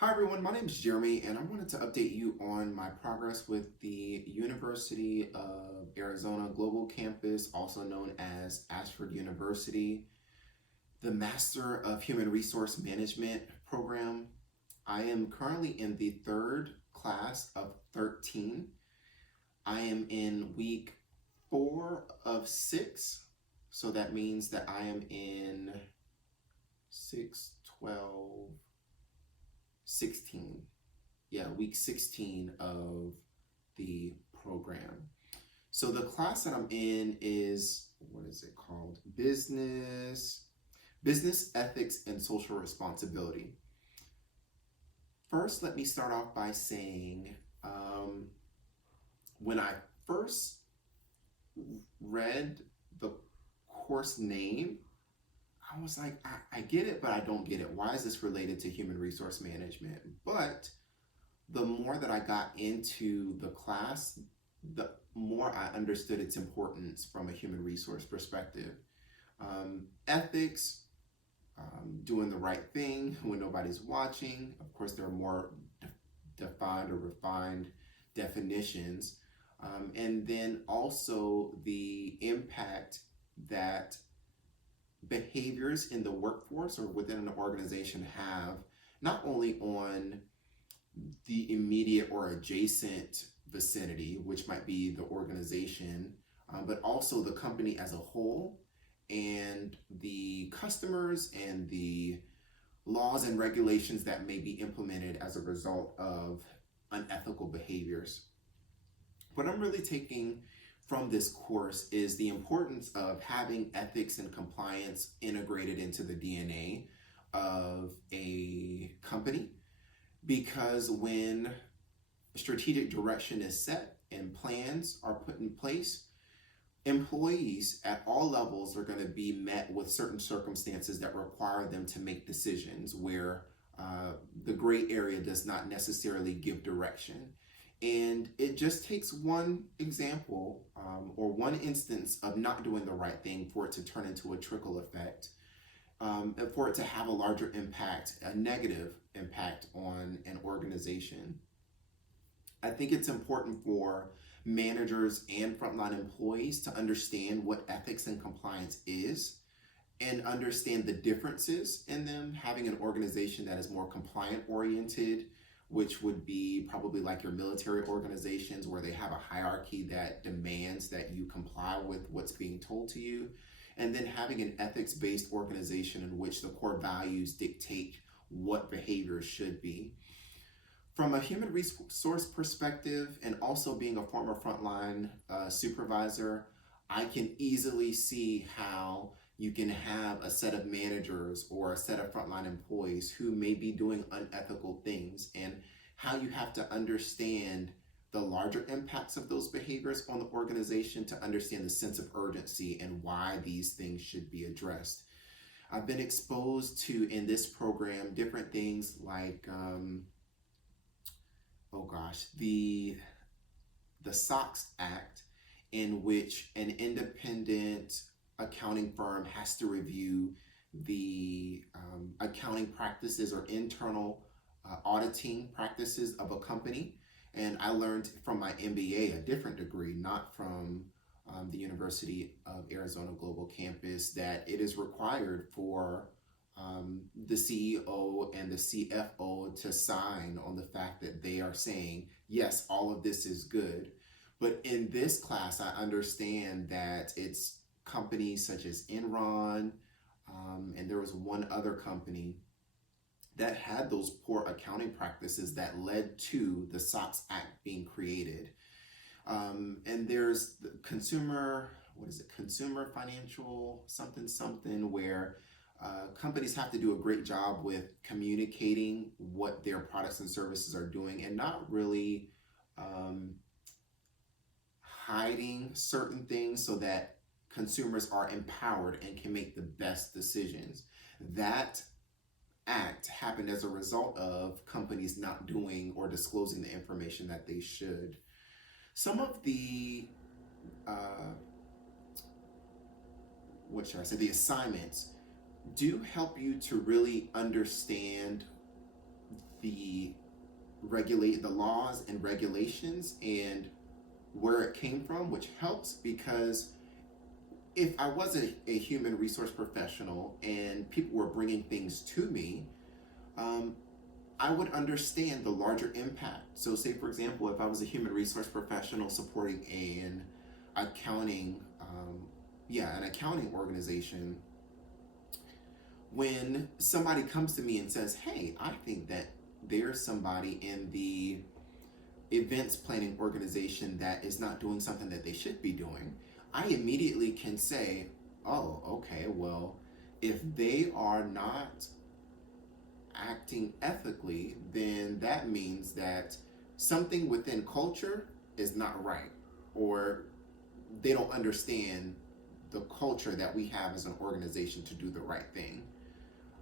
Hi everyone, my name is Jeremy and I wanted to update you on my progress with the University of Arizona Global Campus, also known as Ashford University, the Master of Human Resource Management program. I am currently in the third class of 13. I am in week 4 of 6, so that means that I am in 6, 12, 16. Yeah, week 16 of the program. So the class that I'm in is, what is it called? Business Ethics and Social Responsibility. First, let me start off by saying, when I first read the course name, I was like, I get it, but I don't get it. Why is this related to human resource management? But the more that I got into the class, the more I understood its importance from a human resource perspective. Ethics, doing the right thing when nobody's watching. Of course, there are more defined or refined definitions. And then also the impact that behaviors in the workforce or within an organization have, not only on the immediate or adjacent vicinity, which might be the organization, but also the company as a whole, and the customers and the laws and regulations that may be implemented as a result of unethical behaviors. What I'm really taking from this course is the importance of having ethics and compliance integrated into the DNA of a company, because when strategic direction is set and plans are put in place, employees at all levels are going to be met with certain circumstances that require them to make decisions where the gray area does not necessarily give direction. And it just takes one example or one instance of not doing the right thing for it to turn into a trickle effect, and for it to have a larger impact, a negative impact on an organization. I think it's important for managers and frontline employees to understand what ethics and compliance is and understand the differences in them. Having an organization that is more compliant oriented, which would be probably like your military organizations where they have a hierarchy that demands that you comply with what's being told to you. And then having an ethics-based organization in which the core values dictate what behavior should be. From a human resource perspective, and also being a former frontline supervisor, I can easily see how you can have a set of managers or a set of frontline employees who may be doing unethical things, and how you have to understand the larger impacts of those behaviors on the organization to understand the sense of urgency and why these things should be addressed. I've been exposed to, in this program, different things like, the SOX Act, in which an independent accounting firm has to review the accounting practices or internal auditing practices of a company. And I learned from my MBA, a different degree, not from the University of Arizona Global Campus, that it is required for the CEO and the CFO to sign on the fact that they are saying, yes, all of this is good. But in this class, I understand that it's companies such as Enron, and there was one other company that had those poor accounting practices that led to the SOX Act being created. And there's the consumer financial something, where companies have to do a great job with communicating what their products and services are doing, and not really hiding certain things so that consumers are empowered and can make the best decisions. That act happened as a result of companies not doing or disclosing the information that they should. Some of the the assignments do help you to really understand the the laws and regulations and where it came from, which helps because if I was a human resource professional and people were bringing things to me, I would understand the larger impact. So say, for example, if I was a human resource professional supporting an accounting, an accounting organization, when somebody comes to me and says, hey, I think that there's somebody in the events planning organization that is not doing something that they should be doing, I immediately can say, oh, okay, well, if they are not acting ethically, then that means that something within culture is not right, or they don't understand the culture that we have as an organization to do the right thing.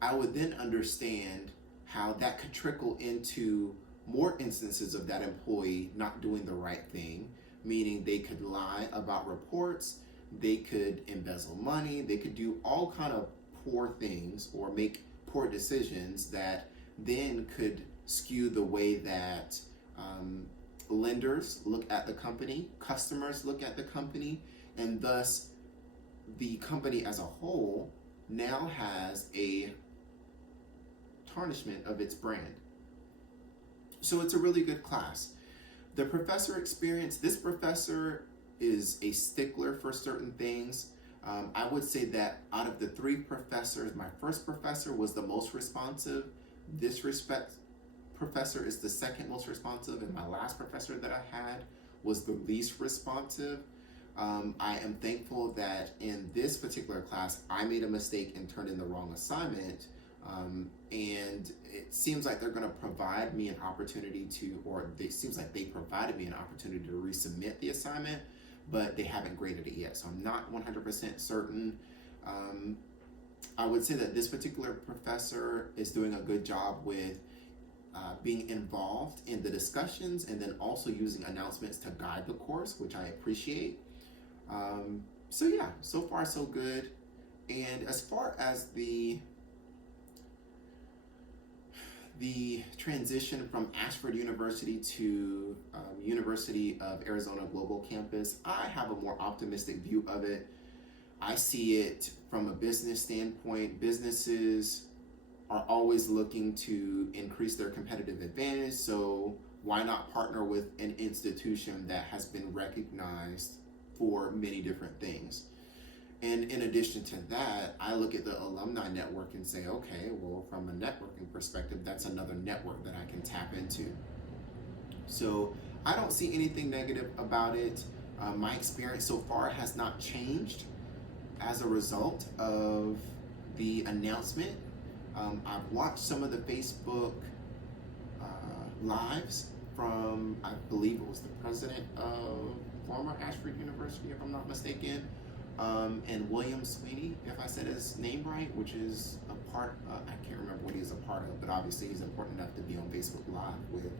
I would then understand how that could trickle into more instances of that employee not doing the right thing, meaning they could lie about reports, they could embezzle money, they could do all kind of poor things or make poor decisions that then could skew the way that lenders look at the company, customers look at the company, and thus the company as a whole now has a tarnishment of its brand. So it's a really good class. The professor experience, this professor is a stickler for certain things. I would say that out of the three professors, my first professor was the most responsive. This professor is the second most responsive, and my last professor that I had was the least responsive. I am thankful that in this particular class, I made a mistake and turned in the wrong assignment. And it seems like they're going to provide me an opportunity it seems like they provided me an opportunity to resubmit the assignment, but they haven't graded it yet. So I'm not 100% certain. I would say that this particular professor is doing a good job with being involved in the discussions and then also using announcements to guide the course, which I appreciate. So yeah, so far so good. And as far as the transition from Ashford University to University of Arizona Global Campus, I have a more optimistic view of it. I see it from a business standpoint. Businesses are always looking to increase their competitive advantage, so why not partner with an institution that has been recognized for many different things? And in addition to that, I look at the alumni network and say, okay, well, from a networking perspective, that's another network that I can tap into. So I don't see anything negative about it. My experience so far has not changed as a result of the announcement. I've watched some of the Facebook lives from, I believe it was the president of former Ashford University, if I'm not mistaken, and William Sweeney, if I said his name right, which is a part, I can't remember what he's a part of, but obviously he's important enough to be on Facebook Live with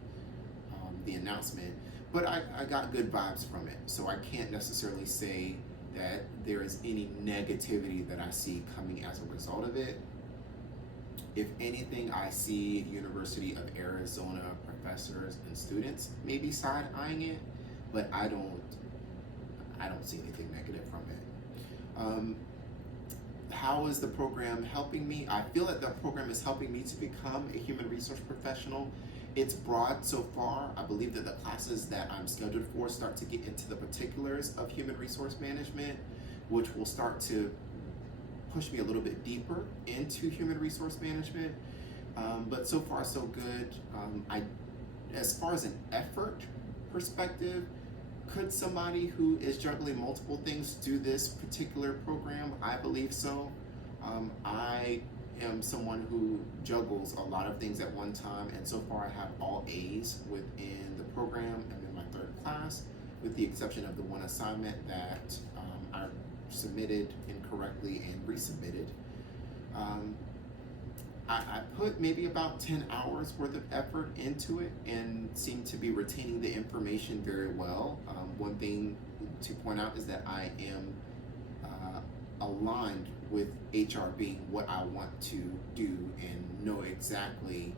the announcement. But I got good vibes from it, so I can't necessarily say that there is any negativity that I see coming as a result of it. If anything, I see University of Arizona professors and students maybe side-eyeing it, but I don't see anything negative from it. How is the program helping me? I feel that the program is helping me to become a human resource professional. It's broad so far. I believe that the classes that I'm scheduled for start to get into the particulars of human resource management, which will start to push me a little bit deeper into human resource management. But so far so good. As far as an effort perspective, could somebody who is juggling multiple things do this particular program? I believe so. I am someone who juggles a lot of things at one time, and so far I have all A's within the program. I'm in my third class, with the exception of the one assignment that I submitted incorrectly and resubmitted. I put maybe about 10 hours worth of effort into it and seem to be retaining the information very well. One thing to point out is that I am aligned with HR being what I want to do and know exactly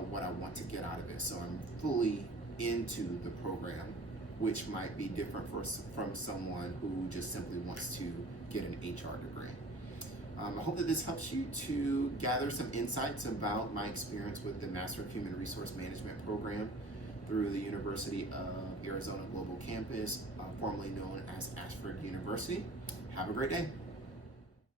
what I want to get out of it. So I'm fully into the program, which might be different from someone who just simply wants to get an HR degree. I hope that this helps you to gather some insights about my experience with the Master of Human Resource Management program through the University of Arizona Global Campus, formerly known as Ashford University. Have a great day.